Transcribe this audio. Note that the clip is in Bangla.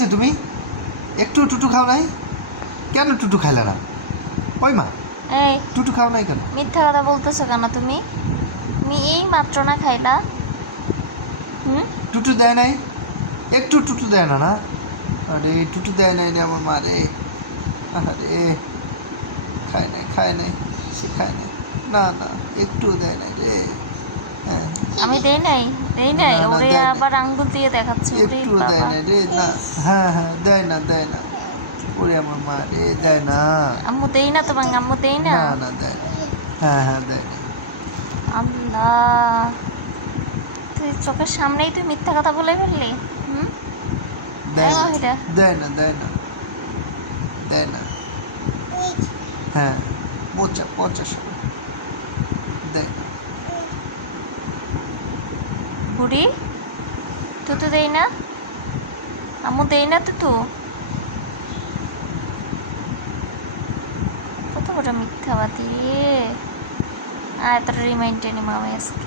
যে তুমি একটু টুটু খাও নাই কেন? টুটু খাইলা না? ওই মা, এই টুটু খাও নাই কেন? মিথ্যা কথা বলতেছো কেন তুমি? তুমি এই মাত্র না খাইলা। হুম? টুটু দেয় নাই? একটু টুটু দেয় না? না, আরে টুটু দেয় নাই রে আমার মা রে। আরে খায় নাই, সে খায় নাই। না না, একটু দেয় নাই রে। হ্যাঁ, আমি দেই নাই না না, ওরে দেয় নাই, আবার আঙ্গুল দিয়ে দেখাচ্ছে, ওরে একটুও দেয় বাবা। নাই রে। না, হ্যাঁ হ্যাঁ, দেয় না। ওরে আমার মা রে, দেয় না। আম্মু দেই না তোমাকে, আম্মু দেই না। না না, দেয় না। হ্যাঁ হ্যাঁ, দেয় না। আল্লাহ, তুই চোখের সামনেই তুই মিথ্যা কথা বলে ফেললি। হুম? দেয় এই না, মহিলা, দেয় না, দেয় না, দেয় না। হ্যাঁ, পচা পচা সব দেয় না। বুড়ি, তুই তো দেই না, আম্মু দেই না তো। কত বড় মিথ্যাবাদী। আর তোর রিমাইন্ড নিলাম আমি আজকে।